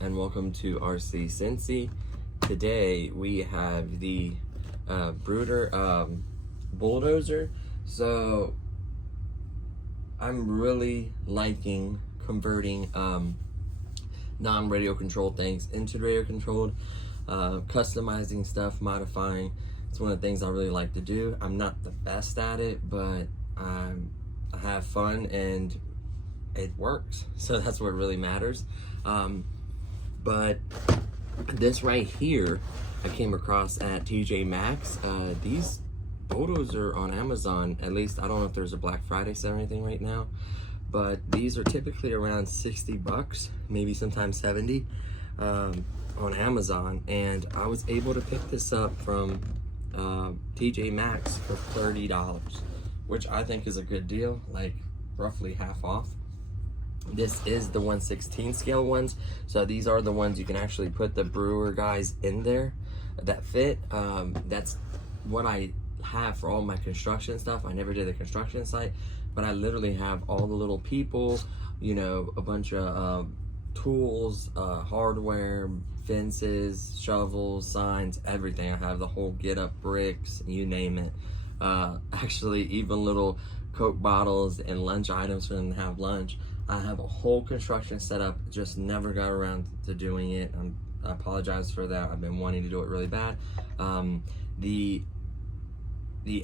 And welcome to RC Cincy. Today we have the Bruder bulldozer. So I'm really liking converting non-radio controlled things into radio controlled, customizing stuff, modifying. It's one of the things I really like to do. I'm not the best at it, but I have fun and it works. So that's what really matters. But this right here, I came across at TJ Maxx. These photos are on Amazon. At least, I don't know if there's a Black Friday sale or anything right now, but these are typically around 60 bucks, maybe sometimes 70 on Amazon. And I was able to pick this up from TJ Maxx for $30, which I think is a good deal, like roughly half off. This is the 1/16 scale ones, so these are the ones you can actually put the Bruder guys in there that fit. That's what I have for all my construction stuff. I never did a construction site, but I literally have all the little people, you know, a bunch of tools, hardware, fences, shovels, signs, everything. I have the whole get up bricks, you name it. Actually, even little Coke bottles and lunch items for them to have lunch. I have a whole construction setup, just never got around to doing it. I apologize for that. I've been wanting to do it really bad. The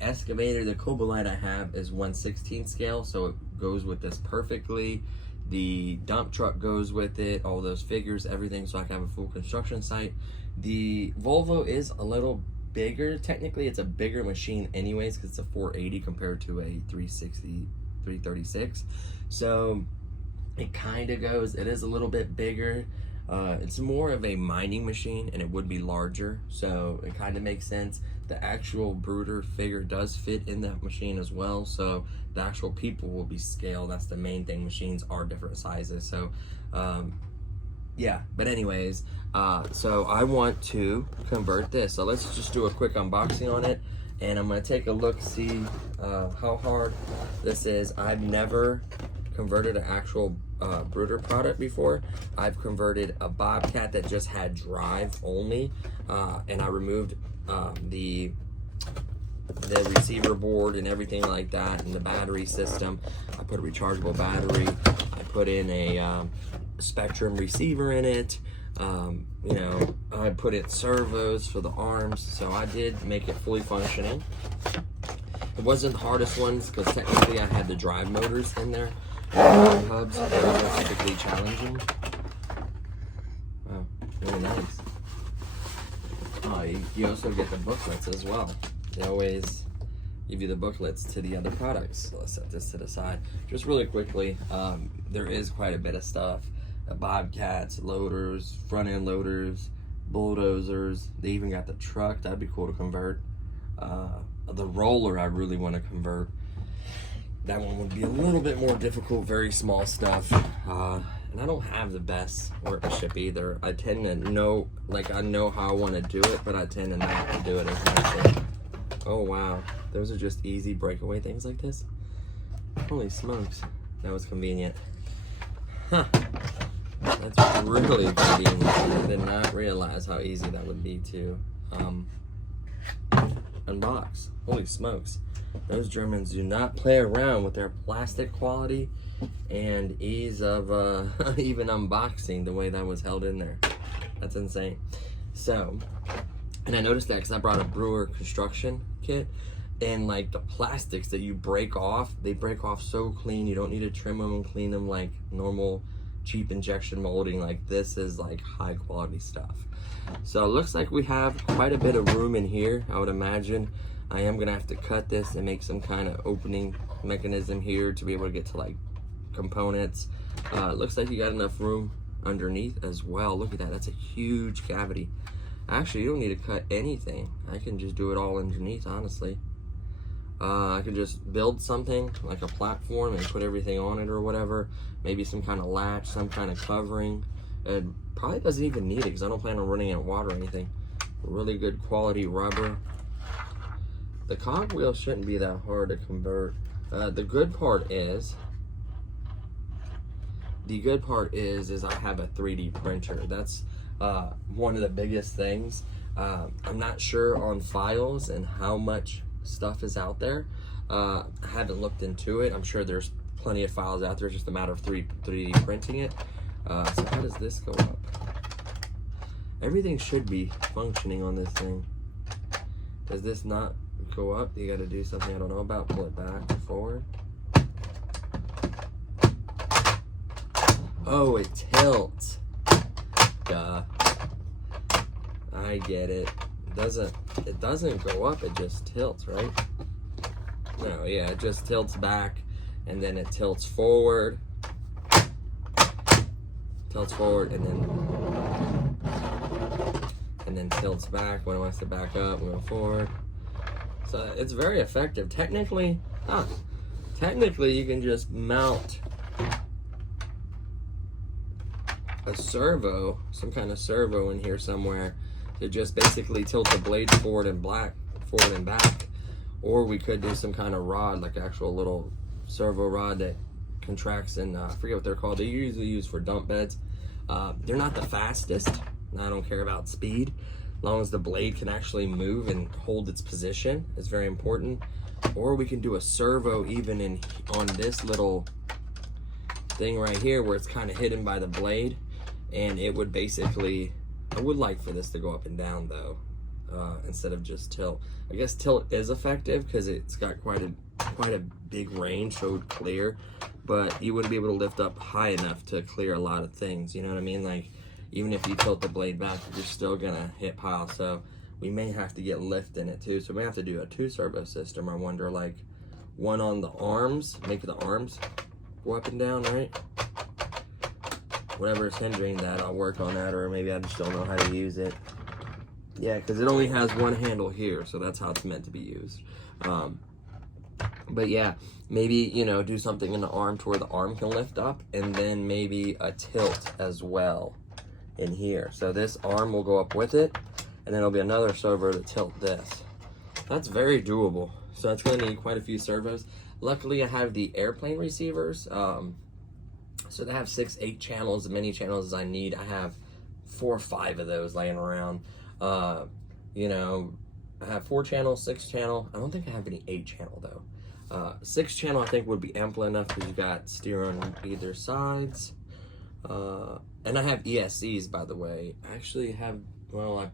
excavator, the Cobalite I have is 1/16 scale, so it goes with this perfectly. The dump truck goes with it, all those figures, everything, so I can have a full construction site. The Volvo is a little bigger. Technically, it's a bigger machine anyways, because it's a 480 compared to a 360, 336. So it kind of goes, it is a little bit bigger. It's more of a mining machine and it would be larger, so it kind of makes sense. The actual Bruder figure does fit in that machine as well, so the actual people will be scaled. That's the main thing. Machines are different sizes, so yeah. But anyways, so I want to convert this, so let's just do a quick unboxing on it, and I'm gonna take a look, see how hard this is. I've never converted an actual Bruder product before. I've converted a Bobcat that just had drive only, and I removed the receiver board and everything like that, and the battery system. I put a rechargeable battery. I put in a Spectrum receiver in it. You know, I put in servos for the arms, so I did make it fully functioning. It wasn't the hardest ones because technically I had the drive motors in there. Hubs are typically challenging. Wow, really nice. You also get the booklets as well. They always give you the booklets to the other products. So let's set this to the side. Just really quickly, there is quite a bit of stuff. Bobcats, loaders, front end loaders, bulldozers. They even got the truck. That'd be cool to convert. The roller I really want to convert. That one would be a little bit more difficult, very small stuff. And I don't have the best workmanship either. I tend to know, like I know how I want to do it, but I tend to not to do it as much. Oh wow, those are just easy breakaway things like this. Holy smokes, that was convenient. Huh, that's really convenient. I did not realize how easy that would be to unbox. Holy smokes. Those Germans do not play around with their plastic quality and ease of even unboxing the way that was held in there. That's insane. So, and I noticed that because I brought a Bruder construction kit, and like the plastics that you break off, they break off so clean. You don't need to trim them and clean them like normal cheap injection molding. Like, this is like high quality stuff. So it looks like we have quite a bit of room in here. I would imagine I am gonna have to cut this and make some kind of opening mechanism here to be able to get to like components. It looks like you got enough room underneath as well. Look at that, that's a huge cavity. Actually, you don't need to cut anything. I can just do it all underneath, honestly. I could just build something like a platform and put everything on it or whatever. Maybe some kind of latch, some kind of covering. It probably doesn't even need it because I don't plan on running out of water or anything. Really good quality rubber. The cogwheel shouldn't be that hard to convert. The good part is I have a 3D printer. That's one of the biggest things. I'm not sure on files and how much stuff is out there. I haven't looked into it. I'm sure there's plenty of files out there. It's just a matter of 3D printing it. So how does this go up? Everything should be functioning on this thing. Does this not go up? You got to do something I don't know about. Pull it back and forward. Oh, it tilts. Duh. I get it. It doesn't go up, it just tilts, right? No, yeah, it just tilts back and then it tilts forward. Tilts forward and then tilts back when it wants to back up and go forward. So it's very effective. Technically you can just mount a servo, some kind of servo in here somewhere to just basically tilt the blade forward and back, or we could do some kind of rod, like actual little servo rod that contracts and I forget what they're called. They're usually used for dump beds. They're not the fastest. I don't care about speed, as long as the blade can actually move and hold its position. It's very important. Or we can do a servo even on this little thing right here where it's kind of hidden by the blade, and it would basically, I would like for this to go up and down though, instead of just tilt. I guess tilt is effective because it's got quite a big range, so clear, but you wouldn't be able to lift up high enough to clear a lot of things, you know what I mean? Like, even if you tilt the blade back, you're still gonna hit pile, so we may have to get lift in it too. So we may have to do a 2 servo system. I wonder, like, one on the arms, make the arms go up and down, right? Whatever is hindering that, I'll work on that, or maybe I just don't know how to use it. Yeah, because it only has one handle here, so that's how it's meant to be used. But yeah, maybe, you know, do something in the arm to where the arm can lift up, and then maybe a tilt as well in here. So this arm will go up with it, and then there'll be another servo to tilt this. That's very doable. So it's going to need quite a few servos. Luckily, I have the airplane receivers. So they have 6, 8 channels, as many channels as I need. I have 4 or 5 of those laying around. You know, I have 4 channel, 6 channel. I don't think I have any 8 channel though. 6 channel I think would be ample enough because you got steer on either sides. And I have ESCs, by the way. I actually have, well, I had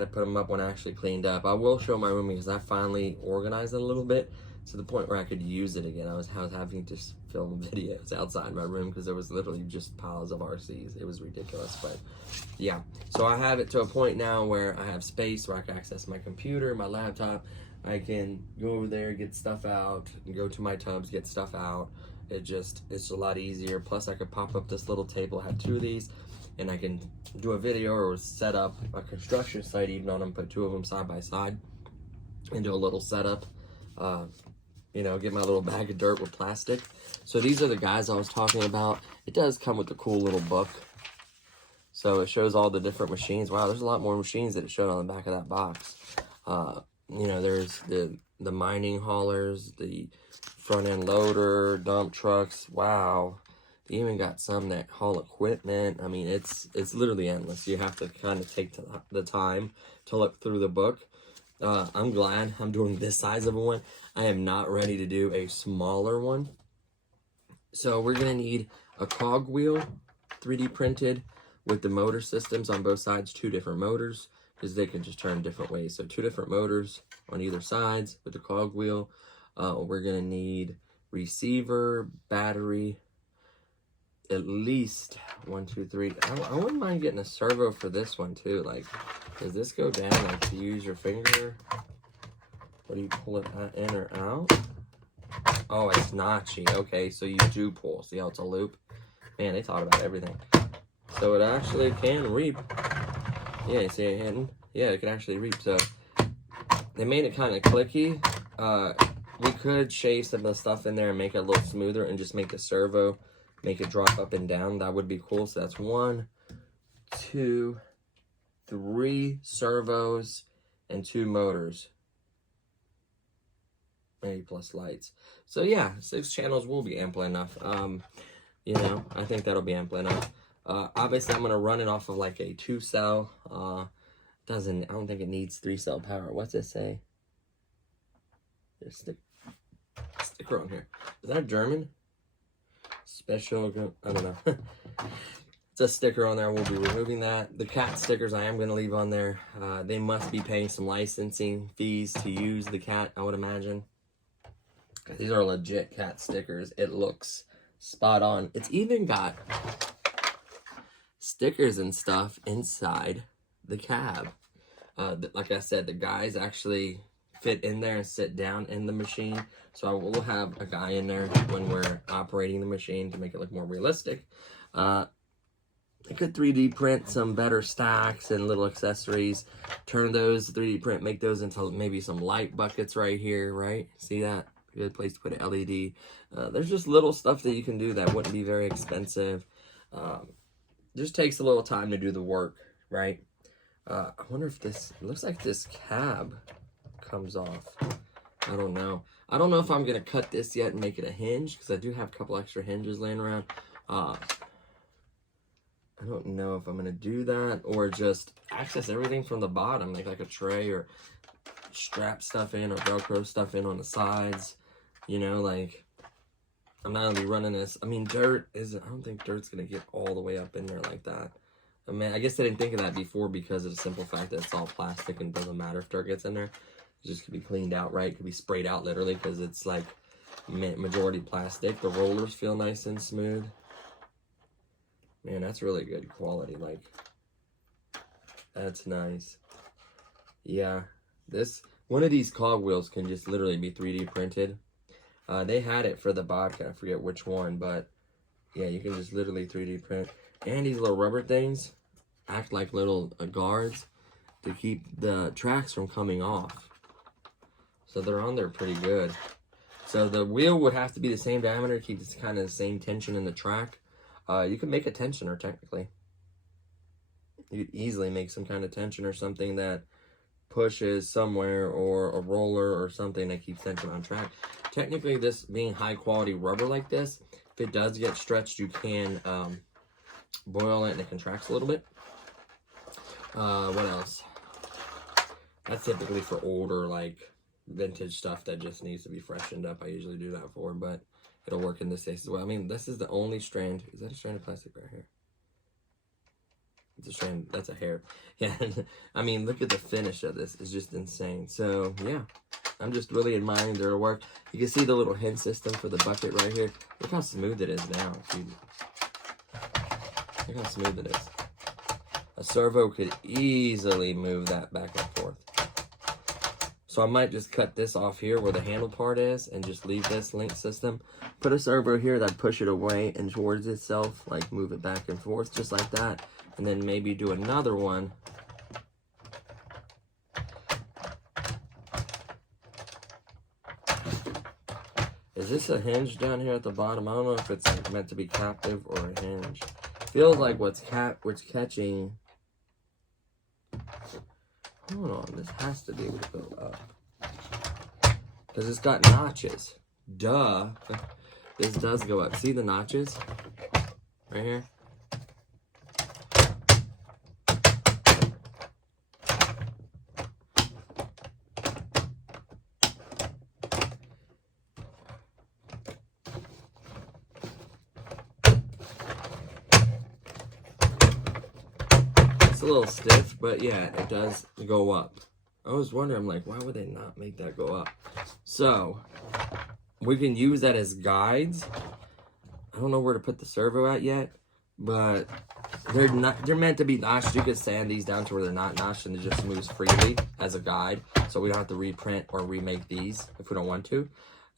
to put them up when I actually cleaned up. I will show my room because I finally organized it a little bit to the point where I could use it again. I was having to film videos outside my room because there was literally just piles of RCs. It was ridiculous, but yeah. So I have it to a point now where I have space where I can access my computer, my laptop. I can go over there, get stuff out, and go to my tubs, get stuff out. It's a lot easier. Plus I could pop up this little table. I have 2 of these, and I can do a video or set up a construction site even on them, put 2 of them side by side and do a little setup. You know, get my little bag of dirt with plastic. So these are the guys I was talking about. It does come with a cool little book. So it shows all the different machines. Wow, there's a lot more machines that it showed on the back of that box. You know, there's the mining haulers, the front end loader, dump trucks. Wow. They even got some that haul equipment. I mean, it's literally endless. You have to kind of take the time to look through the book. I'm glad I'm doing this size of a one. I am not ready to do a smaller one. So we're going to need a cogwheel, 3D printed, with the motor systems on both sides, 2 different motors, because they can just turn different ways. So 2 different motors on either sides with the cogwheel. We're going to need receiver, battery, at least 1, 2, 3. I wouldn't mind getting a servo for this one too. Like, does this go down like to use your finger? Or do you pull it in or out? Oh, it's notchy. Okay, so you do pull. See how it's a loop? Man, they thought about everything. So it actually can reap. Yeah, you see it hitting? Yeah, it can actually reap. So they made it kind of clicky. We could shave some of the stuff in there and make it a little smoother and just make the servo, make it drop up and down. That would be cool. So that's 1, 2, 3 servos and 2 motors. Maybe plus lights. So yeah, 6 channels will be ample enough. You know, I think that'll be ample enough. Obviously, I'm gonna run it off of like a 2-cell. I don't think it needs 3-cell power. What's it say? There's a sticker on here. Is that German? Special, I don't know. It's a sticker on there. We'll be removing that. The cat stickers I am gonna leave on there. They must be paying some licensing fees to use the cat, I would imagine. These are legit cat stickers. It looks spot on. It's even got stickers and stuff inside the cab. Like I said, the guys actually fit in there and sit down in the machine. So I will have a guy in there when we're operating the machine to make it look more realistic. I could 3D print some better stacks and little accessories. Turn those 3D print, make those into maybe some light buckets right here, right? See that? Good place to put an LED. There's just little stuff that you can do that wouldn't be very expensive. Just takes a little time to do the work, right? I wonder if this, it looks like this cab comes off. I don't know. I don't know if I'm going to cut this yet and make it a hinge, because I do have a couple extra hinges laying around. I don't know if I'm going to do that or just access everything from the bottom, make like a tray or strap stuff in or Velcro stuff in on the sides. You know, like, I'm not going to be running this. I mean, I don't think dirt's going to get all the way up in there like that. I mean, I guess I didn't think of that before because of the simple fact that it's all plastic and it doesn't matter if dirt gets in there. It just could be cleaned out, right? It could be sprayed out literally because it's like majority plastic. The rollers feel nice and smooth. Man, that's really good quality. Like, that's nice. Yeah, one of these cogwheels can just literally be 3D printed. They had it for the Bobcat, I forget which one, but yeah, you can just literally 3D print. And these little rubber things act like little guards to keep the tracks from coming off. So they're on there pretty good. So the wheel would have to be the same diameter, keep this kind of the same tension in the track. You can make a tensioner technically. You could easily make some kind of tension or something that pushes somewhere, or a roller or something that keeps tension on track. Technically, this being high quality rubber like this, if it does get stretched, you can boil it and it contracts a little bit. What else? That's typically for older, like vintage stuff that just needs to be freshened up. I usually do that for, but it'll work in this case as well. I mean, this is the only strand. Is that a strand of plastic right here? It's a strand. That's a hair. Yeah. I mean, look at the finish of this. It's just insane. So, yeah. I'm just really admiring their work. You can see the little hinge system for the bucket right here. Look how smooth it is now. Dude. Look how smooth it is. A servo could easily move that back and forth. So I might just cut this off here where the handle part is and just leave this link system. Put a servo here that push it away and towards itself, like move it back and forth just like that. And then maybe do another one. Is this a hinge down here at the bottom? I don't know if it's meant to be captive or a hinge. Feels like what's catching. Hold on, this has to be able to go up. Because it's got notches. Duh. This does go up. See the notches? Right here? A little stiff, but yeah, it does go up. I was wondering, like, why would they not make that go up? So we can use that as guides. I don't know where to put the servo at yet, but they're meant to be notched. You could sand these down to where they're not notched and it just moves freely as a guide, so we don't have to reprint or remake these if we don't want to.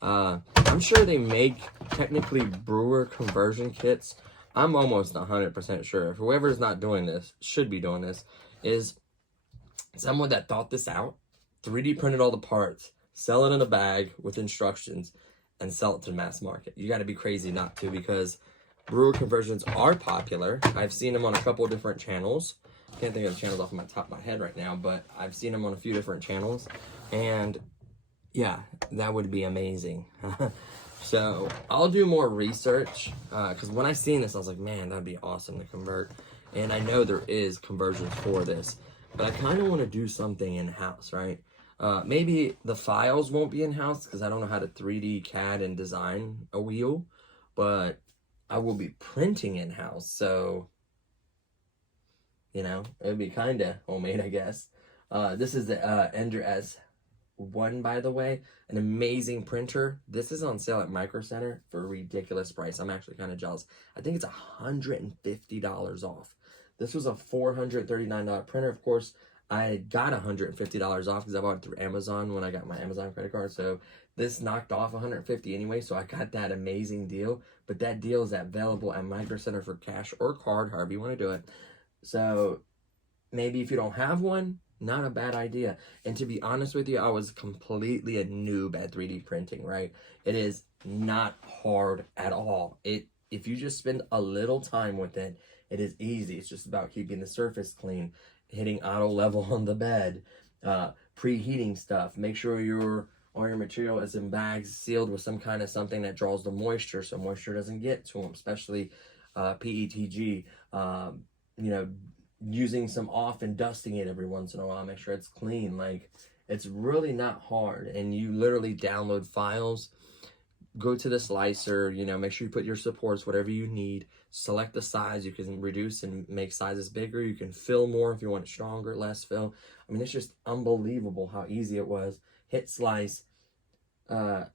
I'm sure they make technically brewer conversion kits. I'm almost 100% sure. If whoever's not doing this, should be doing this, is someone that thought this out, 3D printed all the parts, sell it in a bag with instructions, and sell it to the mass market. You got to be crazy not to, because brewer conversions are popular. I've seen them on a couple of different channels. Can't think of the channels off my top of my head right now, but I've seen them on a few different channels. And yeah, that would be amazing. So I'll do more research, because when I seen this, I was like, man, that'd be awesome to convert. And I know there is conversions for this, but I kind of want to do something in-house, right? Maybe the files won't be in-house because I don't know how to 3D CAD and design a wheel, but I will be printing in-house, so, you know, it would be kind of homemade, I guess. This is the Ender S1, by the way, an amazing printer. This is on sale at Micro Center for a ridiculous price. I'm actually kind of jealous. I think it's $150 off. This was a $439 printer. Of course, I got $150 off because I bought it through Amazon when I got my Amazon credit card. So this knocked off $150 anyway. So I got that amazing deal. But that deal is available at Micro Center for cash or card, however you want to do it. So maybe if you don't have one, not a bad idea. And to be honest with you, I was completely a noob at 3D printing, right? It is not hard at all. If you just spend a little time with it, it is easy. It's just about keeping the surface clean, hitting auto level on the bed, preheating stuff. Make sure all your material is in bags sealed with some kind of something that draws the moisture so moisture doesn't get to them, especially PETG. You know, using some off and dusting it every once in a while. Make sure it's clean. Like, it's really not hard. And you literally download files, go to the slicer, you know, make sure you put your supports, whatever you need. Select the size. You can reduce and make sizes bigger. You can fill more if you want it stronger, less fill. I mean, it's just unbelievable how easy it was. Hit slice,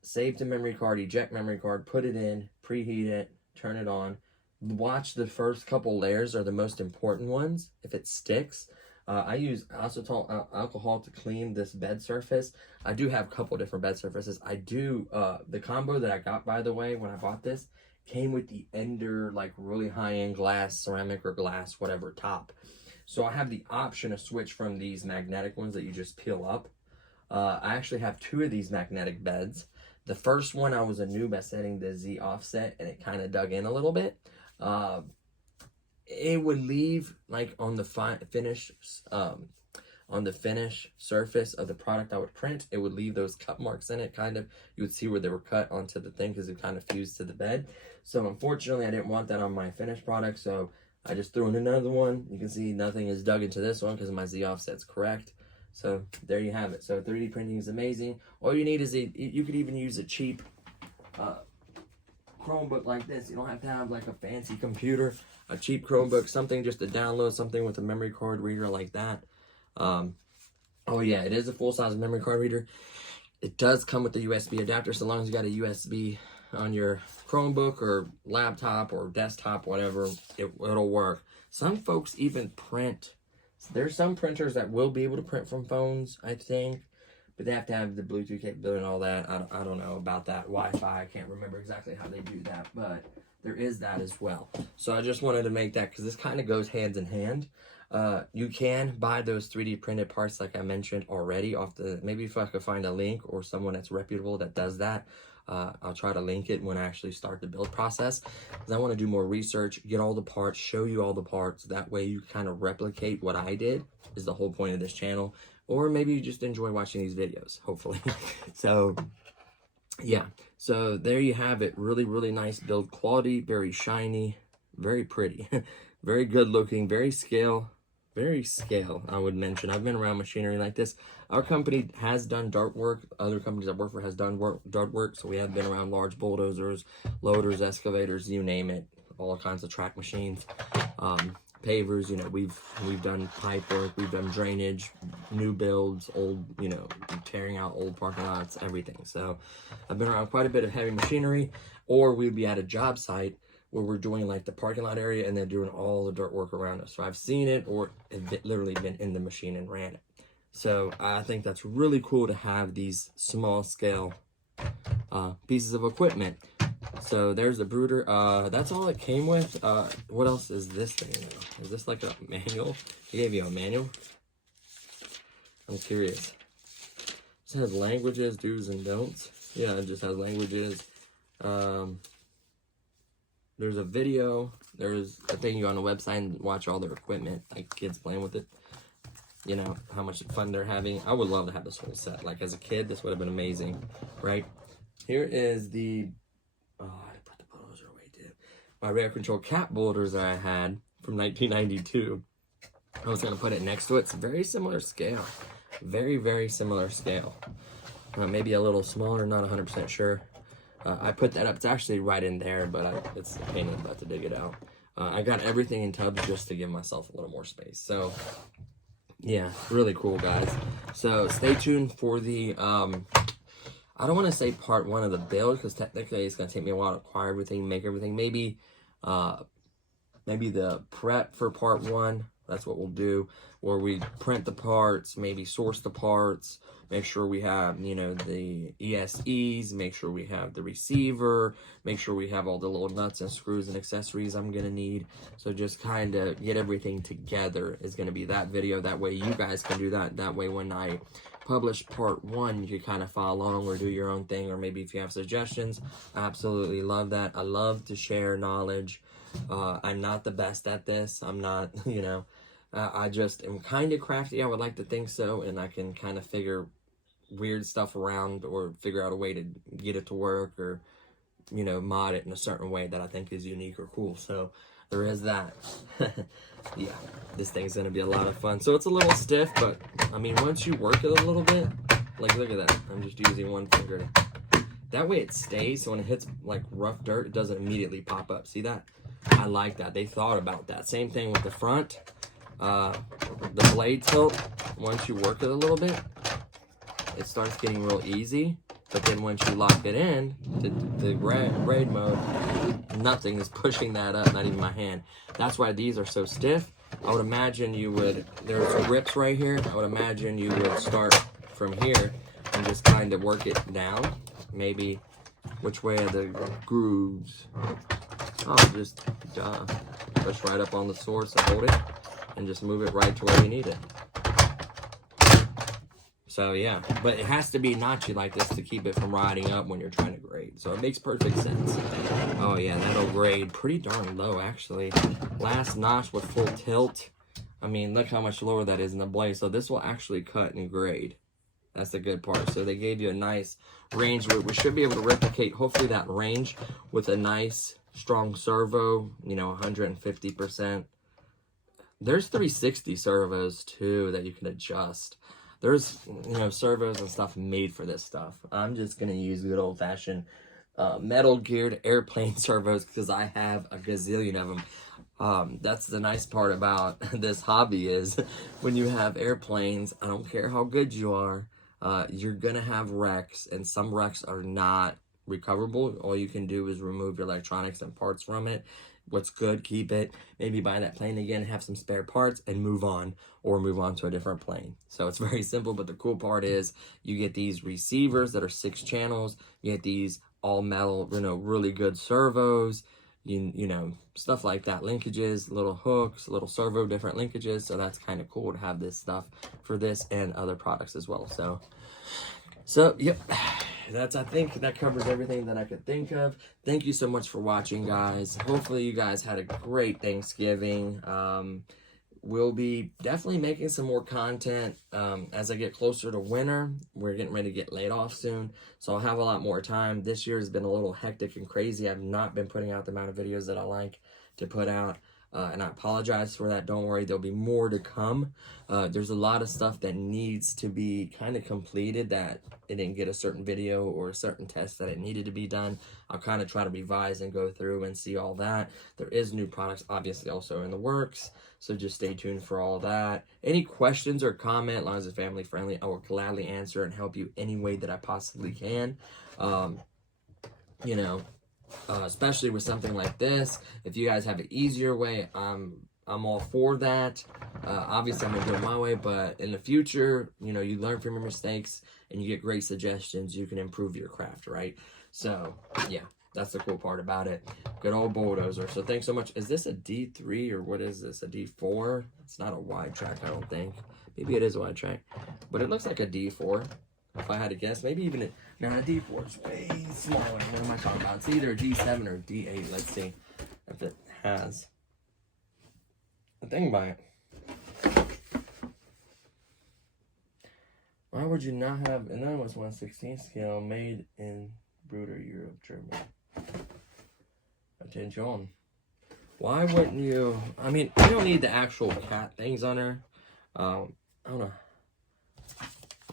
save to memory card, eject memory card, put it in, preheat it, turn it on. Watch the first couple layers are the most important ones. If it sticks, I use acetol alcohol to clean this bed surface. I do have a couple different bed surfaces. I do, the combo that I got, by the way, when I bought this, came with the Ender, like really high-end glass, ceramic or glass, whatever, top. So I have the option to switch from these magnetic ones that you just peel up. I actually have 2 of these magnetic beds. The first one, I was a noob at setting the Z offset, and it kind of dug in a little bit. It would leave, like, on the finish surface of the product I would print, it would leave those cut marks in it, kind of. You would see where they were cut onto the thing because it kind of fused to the bed. So unfortunately, I didn't want that on my finished product, so I just threw in another one. You can see nothing is dug into this one because my Z offset's correct. So there you have it. So 3D printing is amazing. All you need is you could even use a cheap Chromebook like this. You don't have to have like a fancy computer. A cheap Chromebook, something just to download, something with a memory card reader like that. Oh yeah, it is a full-size memory card reader. It does come with the USB adapter, so long as you got a USB on your Chromebook or laptop or desktop, whatever, it'll work. Some folks even print. There's some printers that will be able to print from phones, I think, but they have to have the Bluetooth capability and all that. I don't know about that Wi-Fi. I can't remember exactly how they do that, but there is that as well. So I just wanted to make that because this kind of goes hand in hand. You can buy those 3D printed parts like I mentioned already off maybe if I could find a link or someone that's reputable that does that. I'll try to link it when I actually start the build process, because I want to do more research, get all the parts, show you all the parts. That way you kind of replicate what I did, is the whole point of this channel. Or maybe you just enjoy watching these videos, hopefully. So yeah, so there you have it. Really, really nice build quality, very shiny, very pretty, very good looking, very scale, I would mention. I've been around machinery like this. Our company has done dart work. Other companies I work for has done dart work. So we have been around large bulldozers, loaders, excavators, you name it. All kinds of track machines, pavers. You know, we've done pipe work, we've done drainage, new builds, old, you know, tearing out old parking lots, everything. So I've been around quite a bit of heavy machinery. Or we'd be at a job site where we're doing like the parking lot area and they're doing all the dirt work around us. So I've seen it, or literally been in the machine and ran it. So I think that's really cool to have these small scale pieces of equipment. So there's the Bruder. That's all it came with. What else is this thing though? Is this like a manual? He gave you a manual? I'm curious. It has languages, do's and don'ts. Yeah, it just has languages. There's a video. There's a thing you go on the website and watch all their equipment, like kids playing with it. You know, how much fun they're having. I would love to have this whole set. Like as a kid, this would have been amazing, right? Here is the, oh, I put the bulldozer away too. My radio control cat bulldozer that I had from 1992. I was gonna put it next to it. It's very similar scale. Very, very similar scale. Maybe a little smaller, not 100% sure. I put that up. It's actually right in there, but it's a pain in the butt to dig it out. I got everything in tubs just to give myself a little more space. So, yeah, really cool, guys. So, stay tuned for the, I don't want to say part 1 of the build, because technically it's going to take me a while to acquire everything, make everything. Maybe the prep for part 1. That's what we'll do, where we print the parts, maybe source the parts, make sure we have, you know, the ESEs, make sure we have the receiver, make sure we have all the little nuts and screws and accessories I'm going to need. So just kind of get everything together is going to be that video. That way you guys can do that. That way when I publish part 1, you can kind of follow along or do your own thing, or maybe if you have suggestions. I absolutely love that. I love to share knowledge. I'm not the best at this. I'm not, you know, I just am kind of crafty. I would like to think so, and I can kind of figure weird stuff around or figure out a way to get it to work, or, you know, mod it in a certain way that I think is unique or cool. So there is that. Yeah, this thing's going to be a lot of fun. So it's a little stiff, but I mean, once you work it a little bit, like look at that. I'm just using one finger. That way it stays, so when it hits like rough dirt, it doesn't immediately pop up. See that? I like that. They thought about that. Same thing with the front. The blade tilt, once you work it a little bit, it starts getting real easy. But then once you lock it in, the grade mode, nothing is pushing that up, not even my hand. That's why these are so stiff. I would imagine you would, there's grips right here. I would imagine you would start from here and just kind of work it down. Maybe which way are the grooves? Oh, just push right up on the source and hold it, and just move it right to where you need it. So yeah, but it has to be notchy like this to keep it from riding up when you're trying to grade. So it makes perfect sense. Oh yeah, that'll grade pretty darn low actually. Last notch with full tilt. I mean, look how much lower that is in the blade. So this will actually cut and grade. That's the good part. So they gave you a nice range. We should be able to replicate hopefully that range with a nice strong servo, you know, 150%. There's 360 servos too that you can adjust. There's, you know, servos and stuff made for this stuff. I'm just going to use good old-fashioned metal geared airplane servos because I have a gazillion of them. That's the nice part about this hobby is when you have airplanes, I don't care how good you are, you're going to have wrecks, and some wrecks are not recoverable. All you can do is remove your electronics and parts from it. What's good, keep it. Maybe buy that plane again, have some spare parts, and move on, or move on to a different plane. So it's very simple, but the cool part is you get these receivers that are 6 channels. You get these all metal, you know, really good servos, you know, stuff like that. Linkages, little hooks, little servo, different linkages. So that's kind of cool to have this stuff for this and other products as well. So yep, I think that covers everything that I could think of. Thank you so much for watching, guys. Hopefully you guys had a great Thanksgiving. We'll be definitely making some more content as I get closer to winter. We're getting ready to get laid off soon, so I'll have a lot more time. This year has been a little hectic and crazy. I've not been putting out the amount of videos that I like to put out. And I apologize for that. Don't worry, there'll be more to come. There's a lot of stuff that needs to be kind of completed that it didn't get a certain video or a certain test that it needed to be done. I'll kind of try to revise and go through and see all that. There is new products obviously also in the works, so just stay tuned for all that. Any questions or comment, as long as it's family friendly, I will gladly answer and help you any way that I possibly can. You know, especially with something like this. If you guys have an easier way, I'm all for that. Obviously, I'm gonna do it my way, but in the future, you know, you learn from your mistakes and you get great suggestions. You can improve your craft, right? So, yeah, that's the cool part about it. Good old bulldozer. So, thanks so much. Is this a D3 or what is this? A D4? It's not a wide track, I don't think. Maybe it is a wide track, but it looks like a D4. If I had to guess, maybe even a D4 is way smaller. What am I talking about? It's either a D7 or a D8. Let's see if it has a thing by it. Why would you not have? And that was 1/16 scale, made in Bruder, Europe, Germany. Attention. Why wouldn't you? I mean, you don't need the actual cat things on there. I don't know.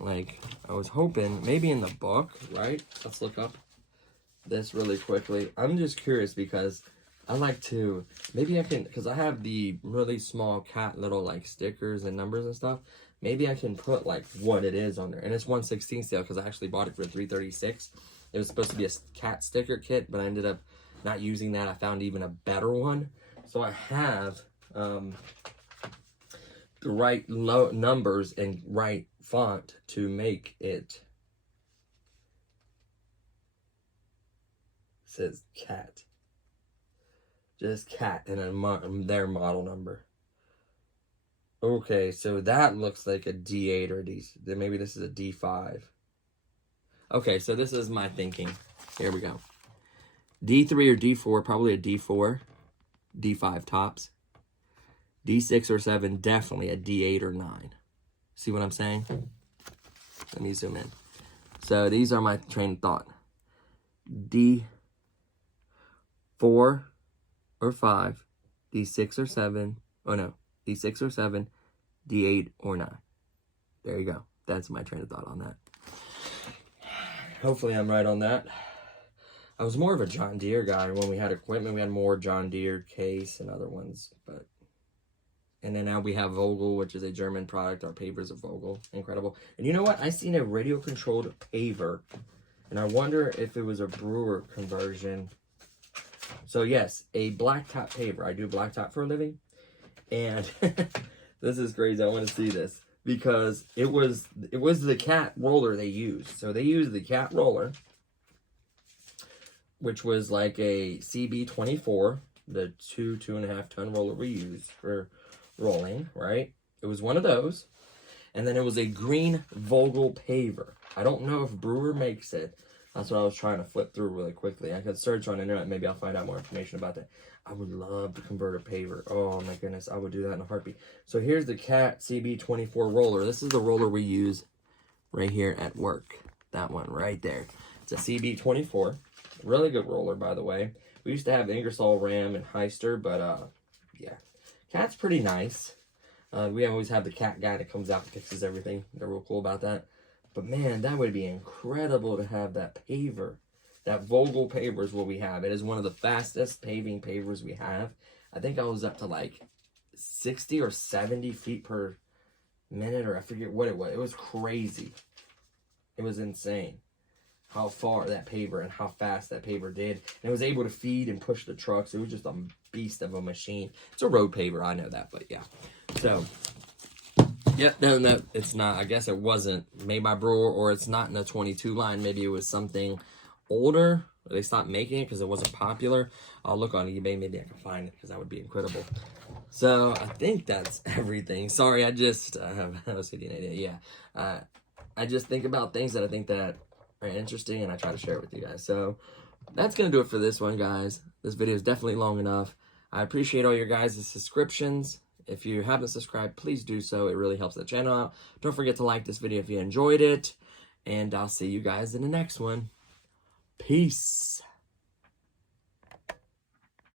Like, I was hoping maybe in the book, right? Let's look up this really quickly. I'm just curious because I like to, maybe I can, because I have the really small cat little like stickers and numbers and stuff. Maybe I can put like what it is on there. And it's 1/16 scale because I actually bought it for $3.36. It was supposed to be a cat sticker kit, but I ended up not using that. I found even a better one. So I have the right numbers and right font to make it. Says cat. Just cat and their model number. Okay, so that looks like a D8 or a D. Maybe this is a D5. Okay, so this is my thinking. Here we go. D3 or D4, probably a D4. D5 tops. D6 or 7, definitely a D8 or 9. See what I'm saying? Let me zoom in. So these are my train of thought. D4 or 5, D6 or 7. Oh no, D6 or 7, D8 or 9. There you go. That's my train of thought on that. Hopefully I'm right on that. I was more of a John Deere guy when we had equipment. We had more John Deere, Case, and other ones. And then now we have Vogel, which is a German product. Our pavers are Vogel. Incredible. And you know what? I seen a radio-controlled paver. And I wonder if it was a Bruder conversion. So yes, a blacktop paver. I do blacktop for a living. And this is crazy. I want to see this. Because it was the cat roller they used. So they used the cat roller, which was like a CB24, the 2.5 ton roller we used for rolling, right? It was one of those. And then it was a green Vogel paver. I don't know if Bruder makes it. That's what I was trying to flip through really quickly. I could search on the internet. Maybe I'll find out more information about that. I would love to convert a paver. Oh my goodness. I would do that in a heartbeat. So here's the Cat CB24 roller. This is the roller we use right here at work. That one right there. It's a CB24. Really good roller, by the way. We used to have Ingersoll Ram and Heister, but yeah. Cat's pretty nice. We always have the cat guy that comes out and fixes everything. They're real cool about that. But man, that would be incredible to have that paver. That Vogel paver is what we have. It is one of the fastest paving pavers we have. I think I was up to like 60 or 70 feet per minute, or I forget what it was. It was crazy. It was insane how far that paver and how fast that paver did. And it was able to feed and push the trucks. It was just a beast of a machine. It's a road paver, I know that, but yeah. So, yeah, no, it's not. I guess it wasn't made by Bruder, or it's not in the 22 line. Maybe it was something older. They stopped making it because it wasn't popular. I'll look on eBay. Maybe I can find it because that would be incredible. So, I think that's everything. Sorry, I was hitting an idea. Yeah. I just think about things that I think that are interesting, and I try to share it with you guys. So that's gonna do it for this one, guys. This video is definitely long enough. I appreciate all your guys' subscriptions. If you haven't subscribed, please do so. It really helps the channel out. Don't forget to like this video if you enjoyed it, and I'll see you guys in the next one. Peace.